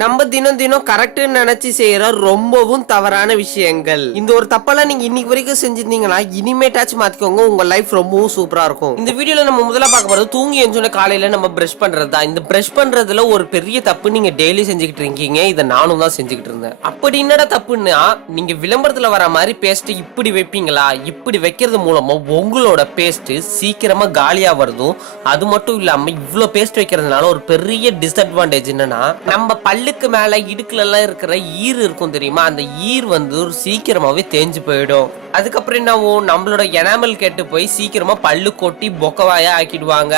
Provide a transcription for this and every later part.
நம்ம தினம் தினம் கரெக்ட் நினைச்சு செய்யற ரொம்பவும் தவறான விஷயங்கள். இந்த ஒரு தப்பெல்லாம் நீங்க இன்னைக்கு வரைக்கும் செஞ்சிருந்தீங்கன்னா இனிமேட்டாச்சும் மாத்திக்கோங்க, உங்க லைஃப் ரொம்பவும் சூப்பரா இருக்கும். இந்த வீடியோல நம்ம முதல்ல பார்க்க போறது தூங்கி எழுந்தோட காலையில நம்ம பிரஷ் பண்றதா. இந்த பிரஷ் பண்றதுல ஒரு பெரிய தப்பு நீங்க டெய்லி செஞ்சுக்கிட்டு இருக்கீங்க. இதை நானும் தான் செஞ்சுக்கிட்டு இருந்தேன். அப்படி என்னடா தப்புன்னா, நீங்க விளம்பரத்துல வர மாதிரி பேஸ்ட் இப்படி வைப்பீங்களா? இப்படி வைக்கிறது மூலமா உங்களோட பேஸ்ட் சீக்கிரமா காலியா வருதும். அது மட்டும் இல்லாம இவ்வளவு பேஸ்ட் வைக்கிறதுனால ஒரு பெரிய டிஸ்அட்வான்டேஜ் என்னன்னா, நம்ம பல்லுக்கு மேல இடுக்குல எல்லாம் இருக்கிற ஈர் இருக்கும் தெரியுமா, அந்த ஈர் வந்து சீக்கிரமாவே தேஞ்சு போயிடும். அதுக்கப்புறம் என்ன ஆகும், நம்மளோட எனாமல் கெட்டு போய் சீக்கிரமா பல்லு கொட்டி பொக்கவாயா ஆக்கிடுவாங்க.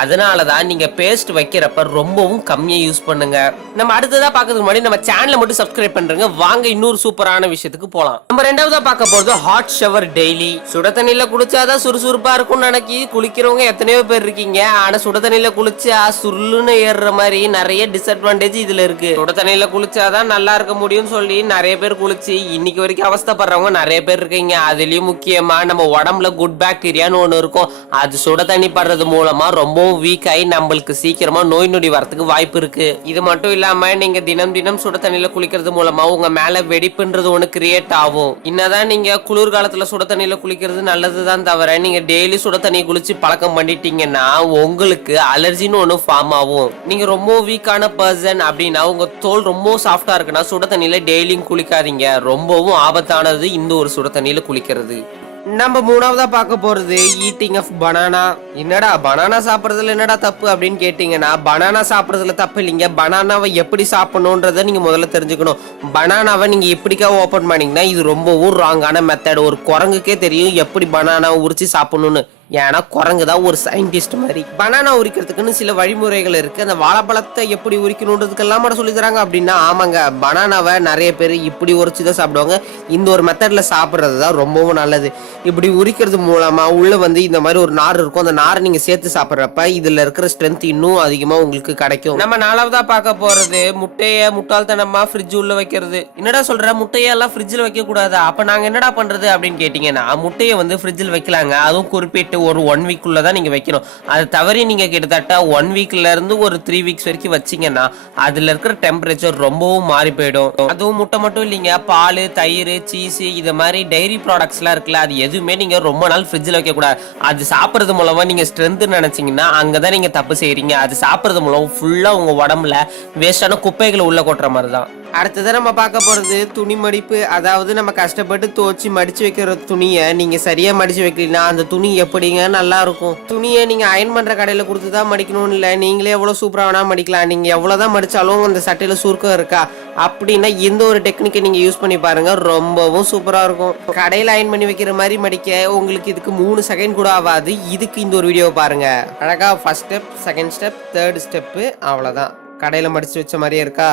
அதனாலதான் நீங்க பேஸ்ட் வைக்கிறப்ப ரொம்பவும் கம்மியா யூஸ் பண்ணுங்க. நம்ம அடுத்ததா பாக்கிறதுக்கு முன்னாடி நம்ம சேனலை மட்டும் சப்ஸ்கிரைப் பண்றேங்க. வாங்க இன்னொரு சூப்பரான விஷயத்துக்கு போலாம். நம்ம ரெண்டாவதா பார்க்க போறது ஹாட் ஷவர் டெய்லி. சுட தண்ணியில குளிச்சாதான் சுறுசுறுப்பா இருக்கும்னு நினைக்கி குளிக்கிறவங்க எத்தனையோ பேர் இருக்கீங்க. ஆனா சுட தண்ணியில குளிச்சா சுருளுன்னு ஏறுற மாதிரி நிறைய டிஸ்அட்வான்டேஜ் இதுல இருக்கு. சுட தண்ணியில குளிச்சாதான் நல்லா இருக்க முடியும்னு சொல்லி நிறைய பேர் குளிச்சு இன்னைக்கு வரைக்கும் அவஸ்தைப்படுறவங்க நிறைய பேர் இருக்கீங்க. அதுலயும் முக்கியமா நம்ம உடம்புல குட் பாக்டீரியான்னு ஒண்ணு இருக்கும். அது சுட தண்ணி படுறது மூலமா ரொம்பவும் வீக் ஆகி நம்மளுக்கு சீக்கிரமா நோய் நொடி வரதுக்கு வாய்ப்பு இருக்கு. இது மட்டும் இல்லாம நீங்க தினம் தினம் சுட தண்ணியில குளிக்கிறது மூலமா உங்க மேல வெடிப்புன்றது ஒண்ணு கிரியேட் ஆகும். என்னதான் நீங்க குளிர்காலத்துல சுட தண்ணியில குளிக்கிறது நல்லதுதான் தவிர, நீங்க டெய்லி சுட தண்ணி குளிச்சு பழக்கம் பண்ணிட்டீங்கன்னா உங்களுக்கு அலர்ஜின்னு ஒண்ணு ஃபார்ம் ஆகும். நீங்க ரொம்ப வீக்கான பர்சன் அப்படின்னா, உங்க தோல் ரொம்ப சாஃப்டா இருக்குன்னா சுட தண்ணியில டெய்லியும் குளிக்காதீங்க. ரொம்பவும் ஆபத்தானது இந்த ஒரு சுட தண்ணியில குளிக்கிறது. நம்ம மூணாவதா பார்க்க போறது ஈட்டிங் ஆஃப் பனானா. என்னடா பனானா சாப்பிடுறதுல என்னடா தப்பு அப்படின்னு கேட்டீங்கன்னா, பனானா சாப்பிடுறதுல தப்பு இல்லைங்க. பனானாவை எப்படி சாப்பிடணும்ன்றத நீங்க முதல்ல தெரிஞ்சுக்கணும். பனானாவை நீங்க எப்படிக்கா ஓபன் பண்ணீங்கன்னா இது ரொம்பவும் ராங்கான மெத்தட். ஒரு குரங்குக்கே தெரியும் எப்படி பனானாவை உரிச்சு சாப்பிடணும்னு. ஏன்னா குரங்கு தான் ஒரு சயின்டிஸ்ட் மாதிரி. பனானா உரிக்கிறதுக்குன்னு சில வழிமுறைகள் இருக்கு. அந்த வாழைப்பழத்தை எப்படி உரிக்கணுன்றதுக்கெல்லாம் மட்டும் சொல்லி தராங்க அப்படின்னா, ஆமாங்க, பனானாவை நிறைய பேர் இப்படி உரிச்சுதான் சாப்பிடுவாங்க. இந்த ஒரு மெத்தட்ல சாப்பிட்றது தான் ரொம்பவும் நல்லது. இப்படி உரிக்கிறது மூலமா உள்ள வந்து இந்த மாதிரி ஒரு நார் இருக்கும். அந்த நாரை நீங்க சேர்த்து சாப்பிட்றப்ப இதுல இருக்கிற ஸ்ட்ரென்த் இன்னும் அதிகமா உங்களுக்கு கிடைக்கும். நம்ம நாலாவதா பார்க்க போறது முட்டைய முட்டாள்தனமா ஃப்ரிட்ஜ் உள்ள வைக்கிறது. என்னடா சொல்ற, முட்டையெல்லாம் ஃப்ரிட்ஜில் வைக்க கூடாது, அப்ப நாங்க என்னடா பண்றது அப்படின்னு கேட்டீங்கன்னா, முட்டையை வந்து ஃப்ரிட்ஜில் வைக்கலாங்க. அதுவும் குறிப்பிட்டு ஒரு 1 வீக்குள்ள தான் நீங்க வைக்கணும். அது தவறி நீங்க கிட்டத்தட்ட 1 வீக்ல இருந்து ஒரு 3 வீக்ஸ் வரைக்கும் வச்சீங்கன்னா அதுல இருக்கிற டெம்பரேச்சர் ரொம்பவும் மாறி போயிடும். அதுவும் முட்டை மட்டும் இல்லைங்க, பால், தயிர், சீஸ், இது மாதிரி டைரி ப்ராடக்ட்ஸ் எல்லாம் இருக்குல்ல, அது எதுவுமே நீங்க ரொம்ப நாள் ஃப்ரிட்ஜில் வைக்க கூடாது. அது சாப்பிடுறது மூலமா நீங்க ஸ்ட்ரென்த் நினைச்சீங்கன்னா அங்கதான் நீங்க தப்பு செய்யறீங்க. அது சாப்பிடுறது மூலம் ஃபுல்லா உங்க உடம்புல வேஸ்டான குப்பைகளை உள்ள கொட்டுற மாதிரி தான். அடுத்ததான் நம்ம பார்க்க போறது துணி மடிப்பு. அதாவது நம்ம கஷ்டப்பட்டு துவச்சி மடிச்சு வைக்கிற துணியை நீங்க சரியா மடிச்சு வைக்கலாம், அந்த துணி எப்படிங்க நல்லா இருக்கும். துணியை நீங்க அயன் பண்ற கடையில கொடுத்துதான் மடிக்கணும்னு இல்லை, நீங்களே எவ்வளவு சூப்பரா வேணா மடிக்கலாம். நீங்க எவ்வளவுதான் மடிச்சாலும் அந்த சட்டையில சுருக்கம் இருக்கா அப்படின்னா இந்த ஒரு டெக்னிக்கை நீங்க யூஸ் பண்ணி பாருங்க, ரொம்பவும் சூப்பரா இருக்கும். கடையில அயன் பண்ணி வைக்கிற மாதிரி மடிக்க உங்களுக்கு இதுக்கு 3 செகண்ட் கூட ஆகாது. இதுக்கு இந்த ஒரு வீடியோவை பாருங்க. அழகா first step, second step, third step, அவ்வளவுதான். கடையில மடிச்சு வச்ச மாதிரியே இருக்கா.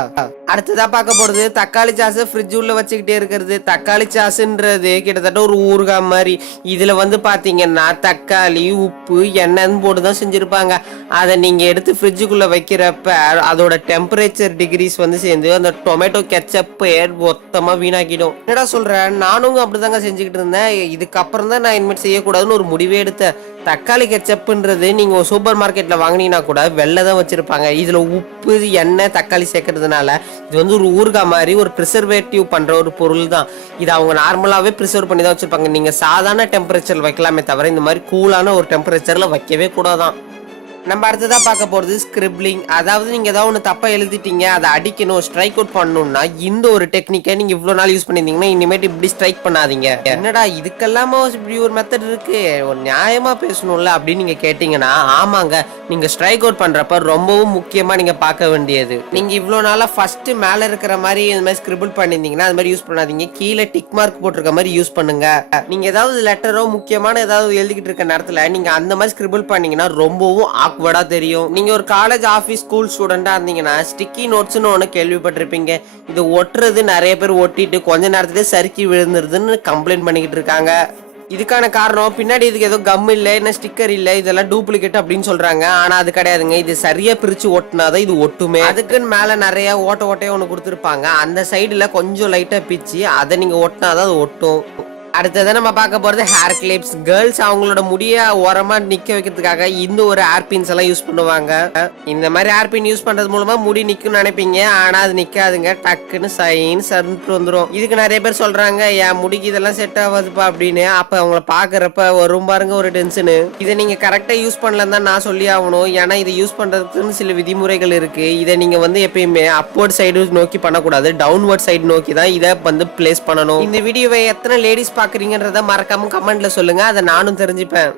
அடுத்ததா பார்க்க போறது தக்காளி சாஸ் ஃப்ரிட்ஜ் உள்ள வச்சுக்கிட்டே இருக்கிறது. தக்காளி சாஸ்ன்றது கிட்டத்தட்ட ஒரு ஊறுகாய் மாதிரி. இதுல வந்து பாத்தீங்கன்னா தக்காளி, உப்பு, எண்ணெய்னு போட்டுதான் செஞ்சிருப்பாங்க. அதை நீங்க எடுத்து ஃப்ரிட்ஜுக்குள்ள வைக்கிறப்ப அதோட டெம்பரேச்சர் டிகிரிஸ் வந்து சேர்ந்து அந்த டொமேட்டோ கெச்சப் மொத்தமா வீணாக்கிடும். என்னடா சொல்றேன், நானும் அப்படிதாங்க செஞ்சுக்கிட்டு இருந்தேன். இதுக்கப்புறம் தான் நான் இனிமேல் செய்யக்கூடாதுன்னு ஒரு முடிவே எடுத்தேன். தக்காளி கெச்சப்ன்றது நீங்க சூப்பர் மார்க்கெட்ல வாங்கினீங்கன்னா கூட வெள்ளை தான் வச்சிருப்பாங்க. இதுல உப்பு, எண்ணெய், தக்காளி சேர்க்கறதுனால இது வந்து ஒரு ஊறுகாய் மாதிரி ஒரு ப்ரிசர்வேட்டிவ் பண்ற ஒரு பொருள் தான். இது அவங்க நார்மலாவே ப்ரிசர்வ் பண்ணி தான் வச்சிருப்பாங்க. நீங்க சாதாரண டெம்பரேச்சர் வைக்கலாமே தவிர இந்த மாதிரி கூலான ஒரு டெம்பரேச்சர்ல வைக்கவே கூடாதான். நம்ம அடுத்ததா பார்க்க போறது ஸ்கிரிப்லிங். அதாவது நீங்க ஏதாவது ஒன்று தப்பா எழுதிட்டீங்க, அதை அடிக்கணும், ஸ்ட்ரைக் அவுட் பண்ணணும்னா இந்த ஒரு டெக்னிக்கை நீங்க இவ்வளவு நாள் யூஸ் பண்ணிருந்தீங்கன்னா இனிமேட்டு இப்படி ஸ்ட்ரைக் பண்ணாதீங்க. என்னடா இதுக்கெல்லாம இப்படி ஒரு மெத்தட் இருக்கு, ஒரு நியாயமா பேசணும்ல அப்படின்னு நீங்க கேட்டீங்கன்னா, ஆமாங்க, நீங்க ஸ்ட்ரைக் அவுட் பண்றப்ப ரொம்பவும் முக்கியமா நீங்க பார்க்க வேண்டியது, நீங்க இவ்வளவு நாளா ஃபர்ஸ்ட் மேல இருக்கிற மாதிரி இந்த மாதிரி ஸ்கிரிபிள் பண்ணிருந்தீங்கன்னா அது மாதிரி யூஸ் பண்ணாதீங்க. கீழே டிக் மார்க் போட்டிருக்க மாதிரி யூஸ் பண்ணுங்க. நீங்க ஏதாவது லெட்டரோ முக்கியமான ஏதாவது எழுதிக்கிட்டு இருக்க நேரத்துல நீங்க அந்த மாதிரி ஸ்கிரிபிள் பண்ணீங்கன்னா ரொம்பவும் ஆக்வர்டா தெரியும். நீங்க ஒரு காலேஜ், ஆபீஸ், ஸ்கூல் ஸ்டூடெண்டா இருந்தீங்கன்னா ஸ்டிக்கி நோட்ஸ்னு ஒண்ணு கேள்விப்பட்டிருப்பீங்க. இது ஒட்டுறது நிறைய பேர் ஒட்டிட்டு கொஞ்ச நேரத்திலே சறுக்கி விழுந்துருதுன்னு கம்ப்ளைண்ட் பண்ணிக்கிட்டு இருக்காங்க. இதுக்கான காரணம் பின்னாடி இதுக்கு ஏதோ கம் இல்லை, என்ன ஸ்டிக்கர் இல்லை, இதெல்லாம் டூப்ளிகேட் அப்படின்னு சொல்றாங்க. ஆனா அது கிடையாதுங்க. இது சரியா பிரிச்சு ஒட்டினாதான் இது ஒட்டுமே. அதுக்குன்னு மேல நிறைய ஓட்டையே ஒண்ணு கொடுத்துருப்பாங்க. அந்த சைடுல கொஞ்சம் லைட்டா பிச்சு அதை நீங்க ஒட்டினாதான் அது ஒட்டும். அடுத்ததான் நம்ம பார்க்க போறது ஹேர் கிளிப்ஸ். கேர்ள்ஸ் அவங்களோட முடிய ஓரமா நிக்க வைக்கிறதுக்காக இந்த ஒரு ஹேர்பின்ஸ் எல்லாம் யூஸ் பண்ணுவாங்க. இந்த மாதிரி ஹேர்பின் யூஸ் பண்றது மூலமா முடி நிக்கும்னு நினைப்பீங்க, ஆனா அது நிக்காதுங்க. டக்குன்னு சைன் சர்ந்து வந்துடும். இதுக்கு நிறைய பேர் சொல்றாங்க என் முடிக்கு இதெல்லாம் செட் ஆகாதுப்பா அப்படின்னு. அப்ப அவங்கள பாக்குறப்ப வரும் பாருங்க ஒரு டென்ஷனு. இதை நீங்க கரெக்டா யூஸ் பண்ணலன்னு தான் நான் சொல்லி ஆகணும். ஏன்னா இதை யூஸ் பண்றதுக்குன்னு சில விதிமுறைகள் இருக்கு. இதை நீங்க வந்து எப்பயுமே அப்வர்ட் சைடு நோக்கி பண்ணக்கூடாது, டவுன்வர்ட் சைடு நோக்கி தான் இதை வந்து பிளேஸ் பண்ணணும். இந்த வீடியோவை எத்தனை லேடிஸ் பாக்குறீங்கன்றத மறக்காம கமெண்ட்ல சொல்லுங்க, அதை நானும் தெரிஞ்சுப்பேன்.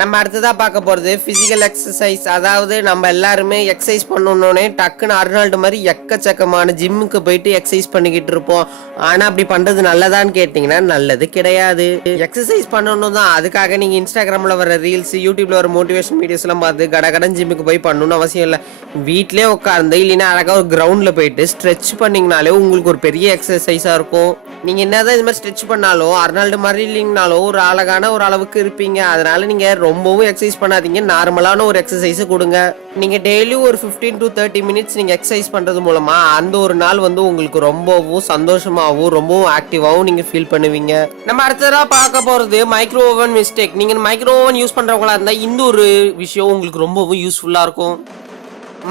நம்ம அடுத்ததா பார்க்க போறது பிசிக்கல் எக்ஸசைஸ். அதாவது நம்ம எல்லாருமே எக்ஸசைஸ் பண்ணணும்னே டக்குன்னு அர்னால்டு மாதிரி எக்கச்சக்கமான ஜிம்முக்கு போயிட்டு எக்ஸசைஸ் பண்ணிக்கிட்டு இருப்போம். ஆனா அப்படி பண்றது நல்லதான்னு கேட்டீங்கன்னா நல்லது கிடையாது. எக்ஸசைஸ் பண்ணணும் தான், அதுக்காக நீங்க இன்ஸ்டாகிராம்ல வர ரீல்ஸ், யூடியூப்ல வர மோட்டிவேஷன் வீடியோஸ் எல்லாம் பார்த்து கடகடன் ஜிம்முக்கு போய் பண்ணணும்னு அவசியம் இல்லை. வீட்லயே உட்கார்ந்து இல்லைன்னா அழகா ஒரு கிரவுண்ட்ல போயிட்டு ஸ்ட்ரெச் பண்ணீங்கனாலே உங்களுக்கு ஒரு பெரிய எக்ஸசைஸா இருக்கும். நீங்க என்னதான் இது மாதிரி ஸ்ட்ரெச் பண்ணாலும் அர்னால்டு மாதிரி இல்லைங்கனாலும் ஒரு அழகான ஒரு அளவுக்கு இருப்பீங்க. அதனால நீங்க ரொம்பவும் எக்ஸசைஸ் பண்ணாதீங்க, நார்மலான ஒரு எக்ஸசைஸ் கொடுங்க. நீங்க டெய்லி ஒரு 15 to 30 மினிட்ஸ் நீங்க எக்ஸசைஸ் பண்றது மூலமா அந்த ஒரு நாள் வந்து உங்களுக்கு ரொம்பவும் சந்தோஷமாவும் ரொம்பவும் ஆக்டிவாவும் நீங்க ஃபீல் பண்ணுவீங்க. நம்ம அடுத்ததா பார்க்க போறது மைக்ரோ ஓவன் மிஸ்டேக். நீங்க மைக்ரோ ஓவன் யூஸ் பண்றவங்களா இருந்தா இந்த ஒரு விஷயம் உங்களுக்கு ரொம்பவும் யூஸ்ஃபுல்லா இருக்கும்.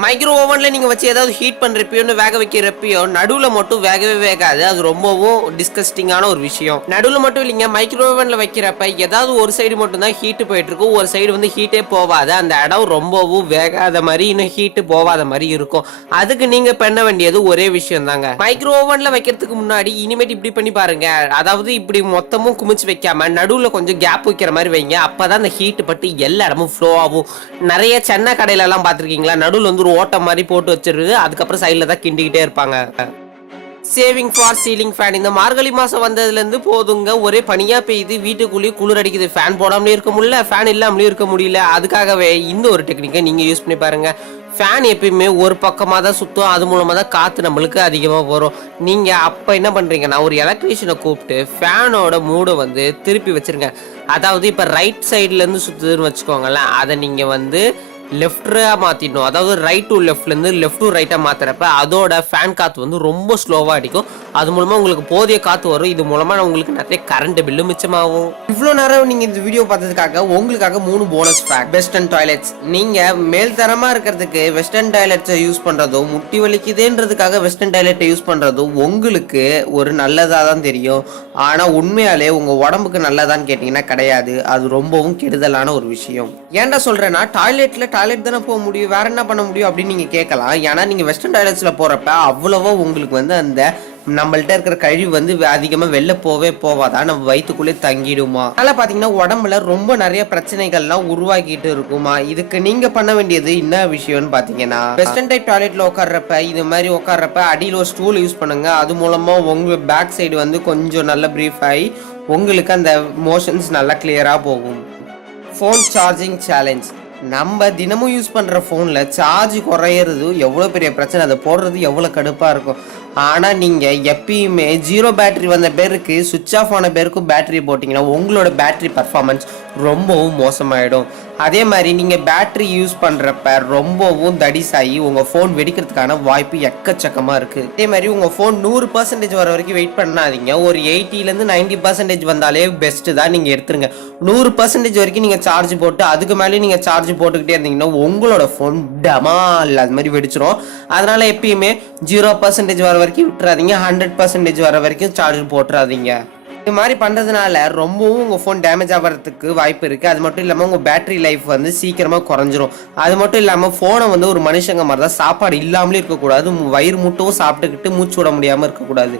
மைக்ரோ ஓவன்ல நீங்க வச்சு ஏதாவது ஹீட் பண்றப்பயோ வேக வைக்கிறப்பயோ நடுவுல மட்டும் வேகவே வேகாது. அது ரொம்பவும் டிஸ்கஸ்டிங்கான ஒரு விஷயம். நடுவுல மட்டும் இல்லைங்க, மைக்ரோ ஓவன்ல வைக்கிறப்ப ஏதாவது ஒரு சைடு மட்டும் தான் ஹீட் போயிட்டு இருக்கும், ஒரு சைடு வந்து ஹீட்டே போவாது. அந்த இடம் ரொம்பவும் வேகாத மாதிரி இன்னும் ஹீட் போவாத மாதிரி இருக்கும். அதுக்கு நீங்க பண்ண வேண்டியது ஒரே விஷயம் தாங்க. மைக்ரோ ஓவன்ல வைக்கிறதுக்கு முன்னாடி இனிமேட்டு இப்படி பண்ணி பாருங்க. அதாவது இப்படி மொத்தமும் குமிச்சு வைக்காம நடுவுல கொஞ்சம் கேப் வைக்கிற மாதிரி வைங்க. அப்பதான் அந்த ஹீட் பட்டு எல்லா இடமும் ஃப்ளோ ஆகும். நிறைய சென்னை கடையில எல்லாம் பாத்திருக்கீங்களா, நடுவுல வந்து ஓட்ட மாதிரி போட்டு வச்சிருக்கு, அதுக்கப்புறம் சைட்ல தான் கிண்டிக்கிட்டே இருப்பாங்க. Saving for ceiling fan. இந்த மார்கழி மாசம் வந்ததுல இருந்து போதுங்க ஒரே பனியா பெய்யுது, வீட்டுக்குள்ளேயே குளிர் அடிக்குது. ஃபேன் போடாமலே இருக்க முடியல, ஃபேன் இல்லாமலே இருக்க முடியல. அதுக்காகவே இந்த ஒரு டெக்னிக்கை நீங்க யூஸ் பண்ணி பாருங்க. ஃபேன் எப்பயுமே ஒரு பக்கமாக தான் சுற்றும், அது மூலமாக தான் காற்று நம்மளுக்கு அதிகமாக வரும். நீங்கள் அப்போ என்ன பண்ணுறீங்கன்னா ஒரு எலக்ட்ரீஷியனை கூப்பிட்டு ஃபேனோட மூடை வந்து திருப்பி வச்சுருங்க. அதாவது இப்போ ரைட் சைட்லேருந்து சுற்றுதுன்னு வச்சுக்கோங்களேன், அதை நீங்கள் வந்து லெஃப்டாக மாற்றிடணும். அதாவது ரைட் டு லெஃப்ட்லேருந்து லெஃப்ட் டு ரைட்டாக மாற்றுறப்ப அதோட ஃபேன் காற்று வந்து ரொம்ப ஸ்லோவாக அடிக்கும். அது மூலமாக உங்களுக்கு போதிய காற்று வரும். இது மூலமாக உங்களுக்கு நிறைய கரண்ட் பில்லு மிச்சமாகும். இவ்வளோ நேரம் நீங்கள் இந்த வீடியோ பார்த்ததுக்காக உங்களுக்காக 3 போனஸ் பேக். Western toilets. நீங்கள் மேல்தரமாக இருக்கிறதுக்கு வெஸ்டர்ன் டாய்லெட்ஸை யூஸ் பண்ணுறதும், முட்டி வலிக்குதுன்றதுக்காக வெஸ்டர்ன் டாய்லெட்டை யூஸ் பண்ணுறதும் உங்களுக்கு ஒரு நல்லதாக தான் தெரியும். ஆனால் உண்மையாலே உங்கள் உடம்புக்கு நல்லதான்னு கேட்டிங்கன்னா கிடையாது. அது ரொம்பவும் கெடுதலான ஒரு விஷயம். ஏன்டா சொல்கிறேன்னா, டாய்லெட் தானே போக முடியும், வேற என்ன பண்ண முடியும் அப்படின்னு நீங்க கேட்கலாம். ஏன்னா நீங்க வெஸ்டர்ன் டாய்லெட்ஸ்ல போறப்ப அவ்வளவா உங்களுக்கு வந்து அந்த நம்மள்ட்ட இருக்கிற கழிவு வந்து அதிகமா வெளில போவாதா, நம்ம வயிற்றுக்குள்ளே தங்கிடுமா. அதனால பாத்தீங்கன்னா உடம்புல ரொம்ப நிறைய பிரச்சனைகள்லாம் உருவாக்கிட்டு இருக்குமா. இதுக்கு நீங்க பண்ண வேண்டியது என்ன விஷயம்னு பாத்தீங்கன்னா, வெஸ்டர்ன் டைப் டாய்லெட்ல உட்கார்றப்ப இது மாதிரி உட்கார்றப்ப அடியில் ஒரு ஸ்டூல் யூஸ் பண்ணுங்க. அது மூலமா உங்க பேக் சைடு வந்து கொஞ்சம் நல்ல பிரீஃப் ஆகி உங்களுக்கு அந்த மோஷன்ஸ் நல்லா கிளியரா போகும். Phone charging challenge. நம்ம தினமும் யூஸ் பண்ணுற ஃபோனில் சார்ஜ் குறையிறது எவ்வளோ பெரிய பிரச்சனை, அதை போடுறது எவ்வளோ கடுப்பாக இருக்கும். ஆனால் நீங்கள் எப்பயுமே 0 பேட்டரி வந்த பேருக்கு சுவிட்ச் ஆஃப் ஆன பேருக்கும் பேட்டரி போட்டிங்கன்னா உங்களோட பேட்டரி பர்ஃபார்மன்ஸ் ரொம்பவும் மோசமாயிடும். அதே மாதிரி நீங்கள் பேட்டரி யூஸ் பண்ணுறப்ப ரொம்பவும் தடிசாகி உங்கள் ஃபோன் வெடிக்கிறதுக்கான வாய்ப்பு எக்கச்சக்கமாக இருக்குது. அதே மாதிரி உங்கள் ஃபோன் 100% வர வரைக்கும் வெயிட் பண்ணாதீங்க. ஒரு 80% 90% வந்தாலே பெஸ்ட்டு தான், நீங்கள் எடுத்துருங்க. 100% வரைக்கும் நீங்கள் சார்ஜ் போட்டு அதுக்கு மேலே நீங்கள் சார்ஜ் போட்டுக்கிட்டே இருந்தீங்கன்னா உங்களோட ஃபோன் டமால் அது மாதிரி வெடிச்சிடும். அதனால் எப்பயுமே 0% வர வரைக்கும் விட்டுறாதீங்க, 100% வர வரைக்கும் சார்ஜ் போட்டுறாதீங்க. இது மாதிரி பண்ணுறதுனால ரொம்பவும் உங்கள் ஃபோன் டேமேஜ் ஆகிறதுக்கு வாய்ப்பு இருக்குது. அது மட்டும் இல்லாமல் உங்கள் பேட்டரி லைஃப் வந்து சீக்கிரமாக குறைஞ்சிரும். அது மட்டும் இல்லாமல் ஃபோனை வந்து ஒரு மனுஷங்க மாதிரி தான், சாப்பாடு இல்லாமலே இருக்கக்கூடாது, வயிறு முட்டும் சாப்பிட்டுக்கிட்டு மூச்சு விட முடியாமல் இருக்கக்கூடாது.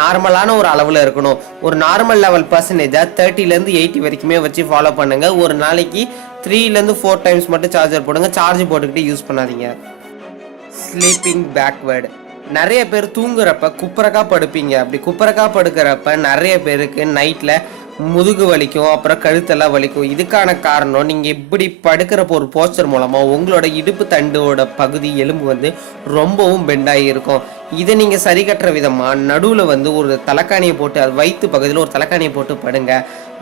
நார்மலான ஒரு அளவில் இருக்கணும். ஒரு நார்மல் லெவல் பர்சன்டேஜாக 30 to 80 வரைக்குமே வச்சு ஃபாலோ பண்ணுங்கள். ஒரு நாளைக்கு 3 to 4 டைம்ஸ் மட்டும் சார்ஜர் போடுங்க. சார்ஜ் போட்டுக்கிட்டு யூஸ் பண்ணாதீங்க. Sleeping backward. நிறைய பேர் தூங்குறப்ப குப்புறக்கா படுப்பீங்க. அப்படி குப்புறக்கா படுக்கிறப்ப நிறைய பேருக்கு நைட்டில் முதுகு வலிக்கும், அப்புறம் கழுத்தெல்லாம் வலிக்கும். இதுக்கான காரணம் நீங்கள் இப்படி படுக்கிறப்போ ஒரு போஸ்டர் மூலமாக உங்களோட இடுப்பு தண்டோட பகுதி எலும்பு வந்து ரொம்பவும் பெண்டாகி இருக்கும். இதை நீங்கள் சரி கட்டுற விதமாக நடுவில் வந்து ஒரு தலைக்காணியை போட்டு, அது வயிற்று பகுதியில் ஒரு தலைக்காணியை போட்டு படுங்க.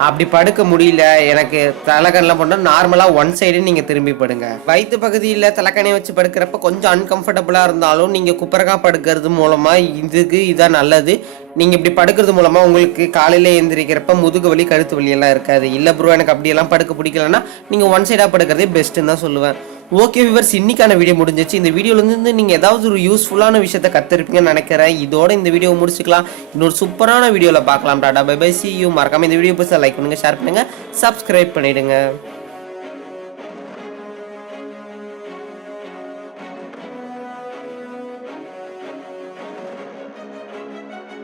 அப்படி படுக்க முடியல, எனக்கு தலைக்கணில் போனால் நார்மலாக ஒன் சைடு நீங்கள் திரும்பி படுங்க. வயிற்று பகுதியில் தலைக்கணியை வச்சு படுக்கிறப்ப கொஞ்சம் அன்கம்ஃபர்டபுளாக இருந்தாலும் நீங்கள் குப்பரக்கா படுக்கிறது மூலமாக இதான் நல்லது. நீங்கள் இப்படி படுக்கிறது மூலமாக உங்களுக்கு காலையில் எழுந்திரிக்கிறப்ப முதுகு வலி கழுத்து வலியெல்லாம் இருக்காது. இல்லை ப்ரோ எனக்கு அப்படியெல்லாம் படுக்க பிடிக்கலன்னா நீங்கள் ஒன் சைடாக படுக்கிறதே பெஸ்ட்டுன்னு தான் சொல்லுவேன். ஓகே வியூவர்ஸ், இன்னைக்கான வீடியோ முடிஞ்சிச்சு. இந்த வீடியோலேருந்து நீங்கள் ஏதாவது ஒரு யூஸ்ஃபுல்லான விஷயத்தை கற்றுருப்பீங்கன்னு நினைக்கிறேன். இதோட இந்த வீடியோவை முடிச்சுக்கலாம். இன்னொரு சூப்பரான வீடியோவில் பார்க்கலாம். Tata bye bye, see you. மறக்காம இந்த வீடியோ பிடிச்சா லைக் பண்ணுங்கள், ஷேர் பண்ணுங்கள், சப்ஸ்கிரைப் பண்ணிவிடுங்க.